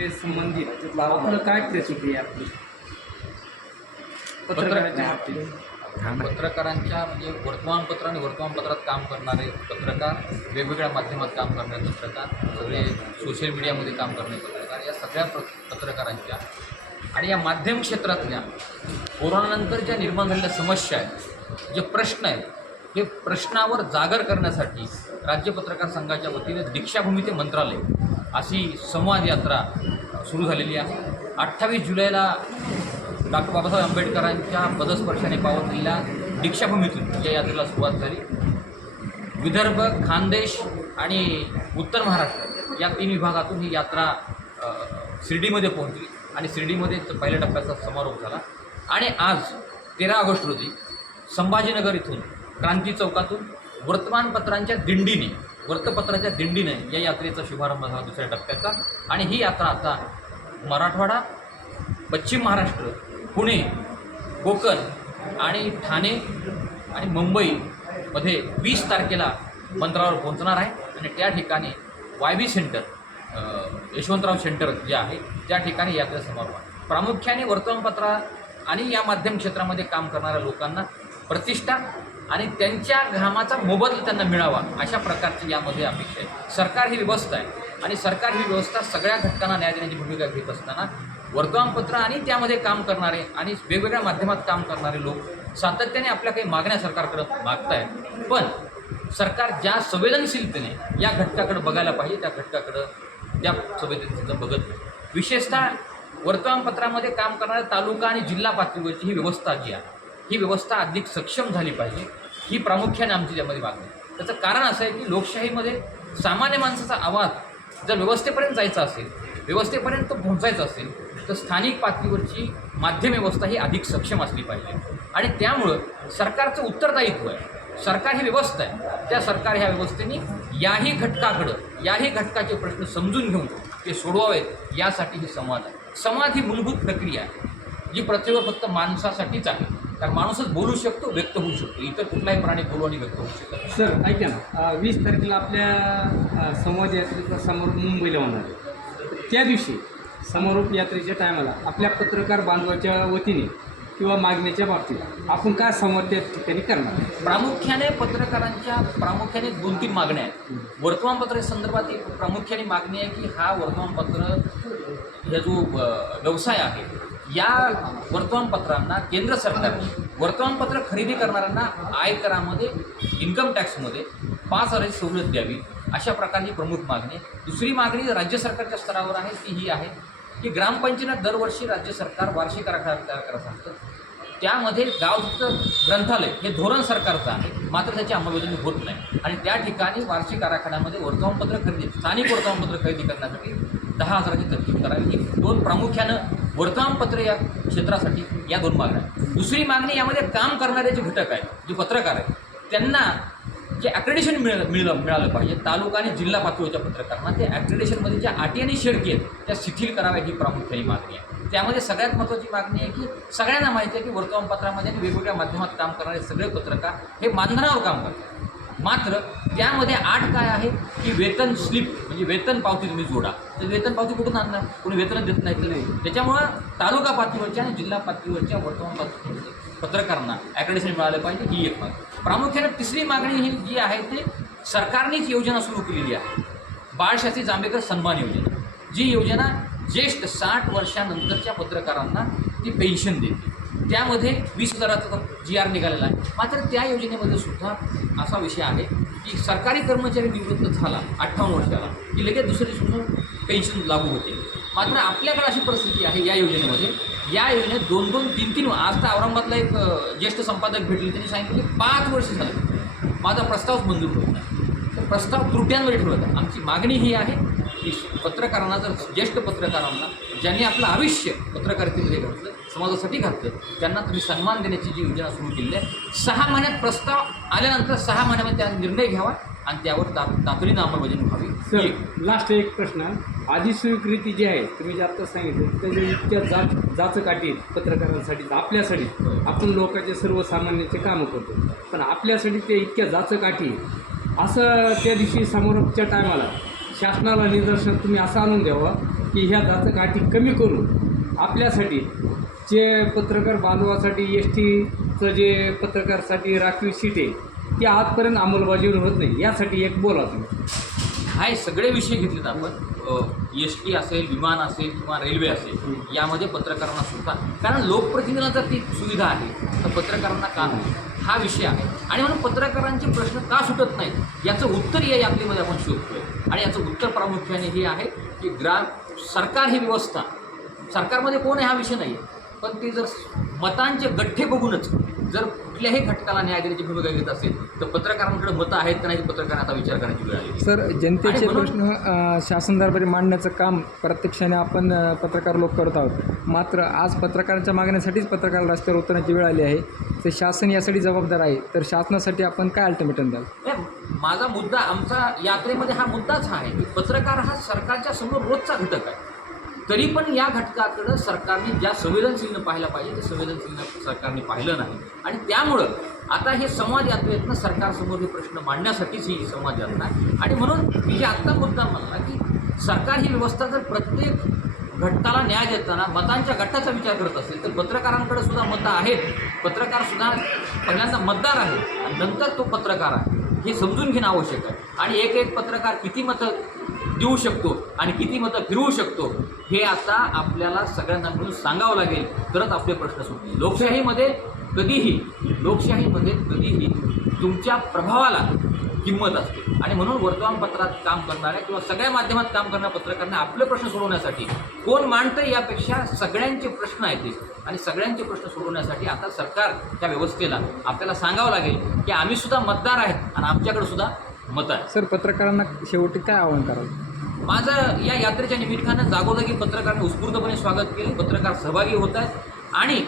यात्रे संबंधित आपलं काय प्रतिक्रिया आपली? पत्रकाराच्या बाबतीत. पत्रकारांच्या म्हणजे वर्तमानपत्र आणि वर्तमानपत्रात काम करणारे पत्रकार वेगवेगळ्या माध्यमात काम करणारे पत्रकार सगळे सोशल मीडियामध्ये काम करणारे पत्रकार या सगळ्या पत्रकारांच्या. आणि या माध्यम क्षेत्रातल्या कोरोनानंतर ज्या निर्माण झालेल्या समस्या आहेत जे प्रश्न आहेत हे प्रश्नावर जागर करण्यासाठी राज्य पत्रकार संघाच्या वतीने दीक्षाभूमी ते मंत्रालय अशी संवाद यात्रा सुरू झालेली आहे. अठ्ठावीस जुलैला डॉक्टर बाबासाहेब आंबेडकरांच्या पदस्पर्शाने पावतलेल्या दीक्षाभूमीतून या यात्रेला सुरुवात झाली. विदर्भ खानदेश आणि उत्तर महाराष्ट्र या तीन विभागातून ही यात्रा शिर्डीमध्ये पोहोचली आणि शिर्डीमध्ये पहिल्या टप्प्याचा समारोप झाला. आणि आज तेरा ऑगस्ट रोजी संभाजीनगर इथून क्रांती चौकातून वर्तमानपत्रांच्या दिंडीने वृत्तपत्राच्या दिंडीने या यात्रेचा शुभारंभ झाला दुसऱ्या टप्प्याचा. आणि ही यात्रा आता मराठवाडा पश्चिम महाराष्ट्र पुणे कोकण आणि ठाणे आणि मुंबईमध्ये वीस तारखेला मंत्रावर पोहोचणार आहे. आणि त्या ठिकाणी Y B centre Yashwantrao centre जे आहे त्या ठिकाणी यात्रा समारोह प्रामुख्याने वर्तमानपत्रा आणि या माध्यम क्षेत्रामध्ये काम करणाऱ्या लोकांना प्रतिष्ठा आणि त्यांच्या घामाचा मोबदला त्यांना मिळावा अशा प्रकारची यामध्ये अपेक्षा आहे. सरकार ही व्यवस्था आहे. आणि सरकार ही व्यवस्था सगळ्या घटकांना न्याय देण्याची भूमिका घेत असताना वर्तमानपत्र आणि त्यामध्ये काम करणारे आणि वेगवेगळ्या माध्यमात काम करणारे लोक सातत्याने आपल्या काही मागण्या सरकारकडे मागतायत. पण सरकार ज्या संवेदनशीलतेने या घटकाकडे बघायला पाहिजे त्या घटकाकडं त्या संवेदनशीलता बघत नाही. विशेषतः वर्तमानपत्रामध्ये काम करणाऱ्या तालुका आणि जिल्हा पातळीवरची ही व्यवस्था जी आहे ही व्यवस्था अधिक सक्षम झाली पाहिजे ही प्रामुख्याने आमची त्यामध्ये मागणी आहे. त्याचं कारण असं आहे की लोकशाहीमध्ये सामान्य माणसाचा आवाज जर व्यवस्थेपर्यंत जायचा असेल व्यवस्थेपर्यंत तो पोहोचायचा असेल तर स्थानिक पातळीवरची माध्यम व्यवस्था ही अधिक सक्षम असली पाहिजे. आणि त्यामुळं सरकारचं उत्तरदायित्व आहे. सरकार ही व्यवस्था आहे. त्या सरकार ह्या व्यवस्थेने याही घटकाकडं याही घटकाचे प्रश्न समजून घेऊन ते सोडवावेत यासाठी ही संवाद आहे. संवाद ही मूलभूत प्रक्रिया आहे जी प्रत्येक फक्त माणसासाठीच आहे. कारण माणूसच बोलू शकतो व्यक्त होऊ शकतो. इतर कुठलाही प्राणी बोलू आणि व्यक्त होऊ शकत. सर ऐका ना. वीस तारखेला आपल्या संवाद यात्रेचा समारोप मुंबईला होणार आहे. त्या दिवशी समारोप यात्रेच्या टायमाला आपल्या पत्रकार बांधवाच्या वतीने किंवा मागण्याच्या बाबतीत आपण काय संवाद त्या ठिकाणी करणार? प्रामुख्याने पत्रकारांच्या प्रामुख्याने दोन तीन मागण्या आहेत. वर्तमानपत्र संदर्भात एक प्रामुख्याने मागणी आहे की हा वर्तमानपत्र हा जो व्यवसाय आहे या वर्तमानपत्रांना केंद्र सरकारने वर्तमानपत्र खरेदी करणाऱ्यांना आयकरामध्ये इन्कम टॅक्समध्ये पाच हजाराची सवलत द्यावी अशा प्रकारची प्रमुख मागणी. दुसरी मागणी राज्य सरकारच्या स्तरावर आहे ती ही आहे की ग्रामपंचायत दरवर्षी राज्य सरकार वार्षिक आराखडा तयार करत असतं. त्यामध्ये गावचं ग्रंथालय हे धोरण सरकारचं आहे मात्र त्याची अंमलबजावणी होत नाही. आणि त्या ठिकाणी वार्षिक आराखड्यामध्ये वर्तमानपत्र खरेदी स्थानिक वर्तमानपत्र खरेदी करण्यासाठी दहा हजाराची तरतूद करावी. ही दोन प्रामुख्यानं वर्तमानपत्र या क्षेत्रासाठी या दोन मागण्या आहेत. दुसरी मागणी यामध्ये काम करणारे जे घटक आहेत जे पत्रकार आहेत त्यांना जे ॲक्रेडिशन मिळ मिळलं मिळालं पाहिजे. तालुका आणि जिल्हा पातळीच्या पत्रकारांना ते ॲक्रेडिशनमध्ये ज्या अटी आणि शेडके आहेत त्या शिथिल कराव्या ही प्रामुख्याने मागणी आहे. त्यामध्ये सगळ्यात महत्त्वाची मागणी आहे की सगळ्यांना माहिती आहे की वर्तमानपत्रामध्ये आणि वेगवेगळ्या माध्यमात काम करणारे सगळे पत्रकार हे मानधनावर काम करतात. मात्र त्यामध्ये आठ काय आहे की वेतन स्लिप म्हणजे वेतन पावती तुम्ही जोडा. तर वेतन पावती कुठून आणणार? कोणी वेतन देत नाही तर त्याच्यामुळं तालुका पातळीवरच्या आणि जिल्हा पातळीवरच्या वर्तमानपत्र पत्रकारांना ॲक्रेडिशन मिळालं पाहिजे ही एक मागणी. प्रामुख्याने तिसरी मागणी ही जी आहे ती सरकारनेच योजना सुरू केलेली आहे. बाळशास्त्री जांभेकर सन्मान योजना. जी योजना ज्येष्ठ साठ वर्षानंतरच्या पत्रकारांना ती पेन्शन देते. त्यामध्ये वीस हजाराचा जी आर निघालेला आहे. मात्र त्या योजनेमध्ये सुद्धा असा विषय आहे की सरकारी कर्मचारी निवृत्त झाला अठ्ठावन्न वर्षाला की लगेच दुसऱ्या दिवशी पेन्शन लागू होते. मात्र आपल्याकडे अशी परिस्थिती आहे या योजनेमध्ये. या योजनेत दोन दोन तीन तीन आज तर औरंगाबादला एक ज्येष्ठ संपादक भेटले त्यांनी सांगितलं की पाच वर्ष झाले. माझा प्रस्तावच मंजूर होत नाही. तर प्रस्ताव त्रुट्यांवर ठेवत आमची मागणी ही आहे की पत्रकारांना जर ज्येष्ठ पत्रकारांना ज्यांनी आपलं आयुष्य पत्रकारितेमध्ये घातलं समाजासाठी घातलं त्यांना तुम्ही सन्मान देण्याची जी योजना सुरू केली आहे सहा महिन्यात प्रस्ताव आल्यानंतर सहा महिन्यामध्ये त्या निर्णय घ्यावा आणि त्यावर ता तातडीनं अंमलबजावणी व्हावी. सर लास्ट एक प्रश्न. आधी स्वीकृती जी आहे तुम्ही जे आत्ता सांगितलं त्याच्या इतक्या जा जाचकाठी काठी पत्रकारांसाठी आपल्यासाठी आपण लोकांचे सर्वसामान्याचे कामं करतो. पण आपल्यासाठी ते इतक्या जाचकाठी काठी असं त्या दिवशी समारोपच्या टायमाला शासनाला निदर्शन तुम्ही असं आणून द्यावं की ह्या जाचक अटी कमी करून आपल्यासाठी जे पत्रकार बांधवासाठी एस टीचं जे पत्रकारसाठी राखीव सीट आहे ती आजपर्यंत अंमलबजावणी होत नाही. यासाठी एक बोला तुम्ही. हाय हे सगळे विषय घेतलेत आपण. एस टी असेल विमान असेल किंवा रेल्वे असेल यामध्ये पत्रकारांना सुद्धा कारण लोकप्रतिनिधींना जर ती सुविधा आहे तर पत्रकारांना का नाही? हा विषय आहे. आणि म्हणून पत्रकारांचे प्रश्न का सुटत नाहीत? याचं उत्तर या यात्रेमध्ये आपण शोधतोय. आणि याचं उत्तर प्रामुख्याने हे आहे की ग्रा सरकार ही व्यवस्था. सरकारमध्ये कोण आहे हा विषय नाही पण ते जर मतांचे गठ्ठे बघूनच जर कुठल्याही घटकाला न्याय देण्याची भूमिका घेत असेल तर पत्रकारांकडे मतं आहेत का नाही पत्रकारांना आता विचार करण्याची वेळ आली. सर जनतेचे प्रश्न शासन दरबारी मांडण्याचं काम प्रत्यक्षाने आपण पत्रकार लोक करत आहोत. मात्र आज पत्रकारांच्या मागण्यासाठीच पत्रकार रस्त्यावर उतरण्याची वेळ आली आहे. तर शासन यासाठी जबाबदार आहे. तर शासनासाठी आपण काय अल्टिमेटम द्याल? माझा मुद्दा आमचा यात्रेमध्ये हा मुद्दाच हा आहे की पत्रकार हा सरकारच्या समोर रोजचा घटक आहे. तरी पण या घटकाकडं सरकारने ज्या संवेदनशीलनं पाहायला पाहिजे ते संवेदनशीलनं सरकारने पाहिलं नाही. आणि त्यामुळं आता हे संवाद यात्रेतनं सरकारसमोर हे प्रश्न मांडण्यासाठीच ही संवाद यात्रा आहे. आणि म्हणून मी जे आत्ता मुद्दा म्हणला की सरकार ही व्यवस्था जर प्रत्येक घटकाला न्याय देताना मतांच्या गटाचा विचार करत असेल तर पत्रकारांकडे सुद्धा मतं आहेत. पत्रकार सुद्धा पहिल्यांदा मतदार आहे आणि नंतर तो पत्रकार आहे. हे समजून घेणं आवश्यक आहे. आणि एक एक पत्रकार किती मतं देऊ शकतो आणि किती मतं फिरवू शकतो हे आता आपल्याला सगळ्यांना म्हणून सांगावं लागेल. तरच आपले प्रश्न सुटतील लोकशाहीमध्ये कधीही लोकशाहीमध्ये कधीही तुमच्या प्रभावाला किंमत असते. आणि म्हणून वर्तमानपत्रात काम करणाऱ्या किंवा सगळ्या माध्यमात काम करणाऱ्या पत्रकारांना आपले प्रश्न सोडवण्यासाठी कोण मांडतं यापेक्षा सगळ्यांचे प्रश्न आहेत आणि सगळ्यांचे प्रश्न सोडवण्यासाठी आता सरकार त्या व्यवस्थेला आपल्याला सांगावं लागेल की आम्हीसुद्धा मतदार आहेत आणि आमच्याकडे सुद्धा मतं आहे. सर पत्रकारांना शेवटी काय आवाहन कराल? माझं या यात्रेच्या निमित्तानं जागोजागी पत्रकारांनी उत्स्फूर्तपणे स्वागत केले. पत्रकार सहभागी होत आहेत. आणि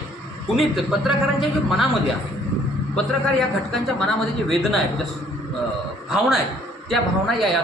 कुणीच पत्रकारांच्या जे मनामध्ये आहे पत्रकार या घटकांच्या मनामध्ये जी वेदना आहेत ज्या भावना आहेत त्या भावना या यात्रे